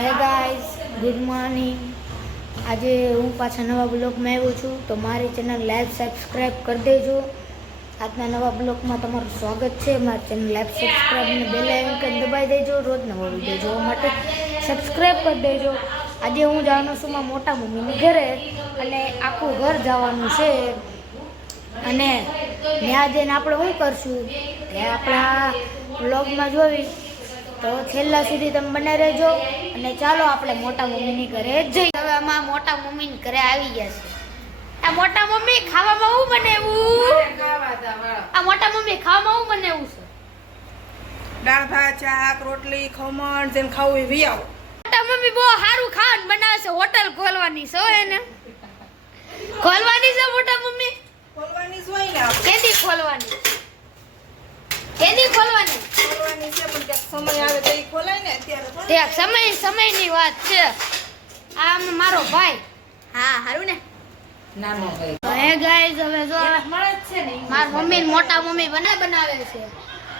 હે guys, good morning. આજે હું પાછા નવા બ્લોગમાં આવ્યો છું, તો મારી ચેનલ લાઈક સબસ્ક્રાઈબ કરી દેજો. આજના નવા બ્લોગમાં તમારું સ્વાગત છે. મારી ચેનલ લાઈક સબસ્ક્રાઈબ અને બેલ આઇકન દબાવી દેજો. રોજ નવા વિડીયો જોવા માટે સબસ્ક્રાઈબ કરી દેજો. આજે હું જવાનો છું મારા મોટા મમ્મીની ઘરે, અને આખું ઘર જવાનું છે. અને ત્યાં જઈને આપણે શું કરશું એ આપણા બ્લોગમાં જોઈ, તો છેલ્લા સુધી તમે બને રહેજો. અને ચાલો આપણે મોટા મમ્મીની ઘરે જઈએ. હવે અમારા મોટા મમ્મીની ઘરે આવી ગયા છે. આ મોટા મમ્મી ખાવામાં શું બનાવ્યું? આ મોટા મમ્મી ખાવામાં શું બનાવ્યું છે? દાળ ભાત, શાક, રોટલી, ખમણ, જેમ ખાવું એ વી આવો. મોટા મમ્મી બહુ સારું ખાવાનું બનાવે છે. હોટલ ખોલવાની છે એને. ખોલવાની છે મોટા મમ્મી? ખોલવાની જ હોય ને. કેદી ખોલવાની? કેદી ખોલવાની? ખોલવાની છે પણ ક્યાંક સમય આવે તો એ ખોલાય ને. અત્યારે તે સમયની વાત છે. આ મારો ભાઈ. હા, હારું ને. નાનો ભાઈ. તો હે ગાઈસ, હવે જો મારી મમ્મી મોટા મમ્મી બનાવે છે.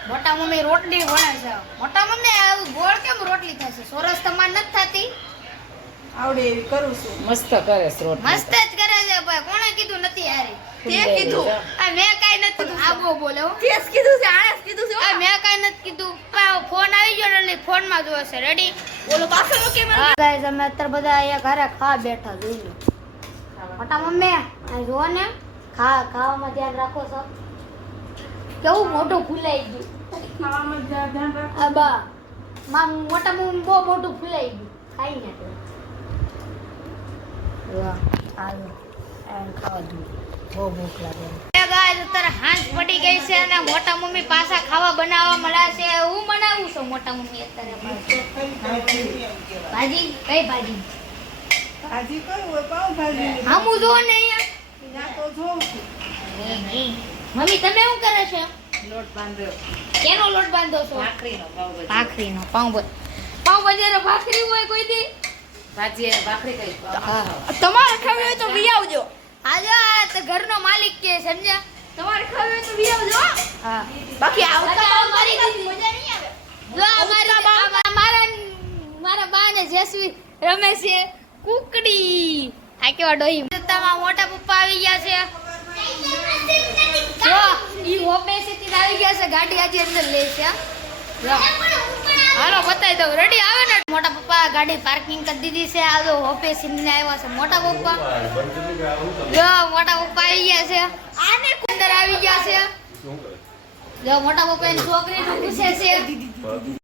મોટા મમ્મી રોટલી વણે છે. મોટા મમ્મી આવું ગોળ કેમ રોટલી થશે? સોરસ તમાર નથી થતી? આવડે એવી કરું છું. મસ્ત કરે છે રોટલી. મસ્ત જ કરે છે ભાઈ. કોણે કીધું નથી હારી? તે કીધું. આ મેં કાઈ નથી કીધું. આબો બોલે હો. તેસ કીધું છે, આણે કીધું છે. આ મેં કાઈ નથી કીધું. ફોન આવી ગયો એટલે ફોન માં જોવે છે. રેડી? બોલો પાછો મૂકી મને. ગાઈસ, અમે અત્યારે બધા અહીંયા ઘરે ખાવા બેઠા જોઈ લો. મોટા મમ્મી આ જો ને, ખાવામાં ધ્યાન રાખો છો. કેવું મોટું ફૂલાઈ ગયું. ખાવામાં ધ્યાન રાખ. આ બા મોટા મમ્મી બહુ મોટું ફૂલાઈ ગયું. ખાઈ ને વાહ, આલો ખાવા દઉં. બહુ ભૂખ લાગે. ગાઈસ, અત્યારે હાંજ પડી ગઈ છે અને મોટા મમ્મી પાછા ખાવા બનાવવા મળ્યા છે. હું બનાવું છું મોટા મમ્મી અત્યારે ભાજી. કઈ ભાજી? ભાજી કઈ હોય? પાઉં ભાજી. હા, હું જોઉં ને અહીંયા. ત્યાં તો જોઉં છું. મમ્મી તમે શું કરે છે? લોટ બાંધ્યો. કેનો લોટ બાંધો છો? ભાખરીનો પાવભાજી. ભાખરીનો. પાઉંભાજી અને ભાખરી હોય કોઈ દી? ભાજી અને ભાખરી કઈ તમારે ખાવી હોય તો વી આવજો. આજે આ તો ઘરનો માલિક કે સમજ્યા. તમારે ખાવી હોય તો વી આવજો. હા, બાકી આવતા મારી મજા નહીં આવે. જો મારા બા ને જેસવી રમે છે કુકડી. આ કેવા ડોહી. તમારા મોટા પપ્પા આવી ગયા છે. જો ઈ હોપે સીધી આવી ગયા છે. ગાડી આજે અંદર લે છે. જો હાલો બતાવી દઉં. રેડી આવે ને? મોટા પપ્પા ગાડી પાર્કિંગ કરી દીધી છે. આ જો હોપે સીધને આવ્યા છે મોટા પપ્પા. જો મોટા પપ્પા આવી ગયા છે. આને અંદર આવી ગયા છે. જો મોટા પપ્પા એની છોકરીને પૂછે છે.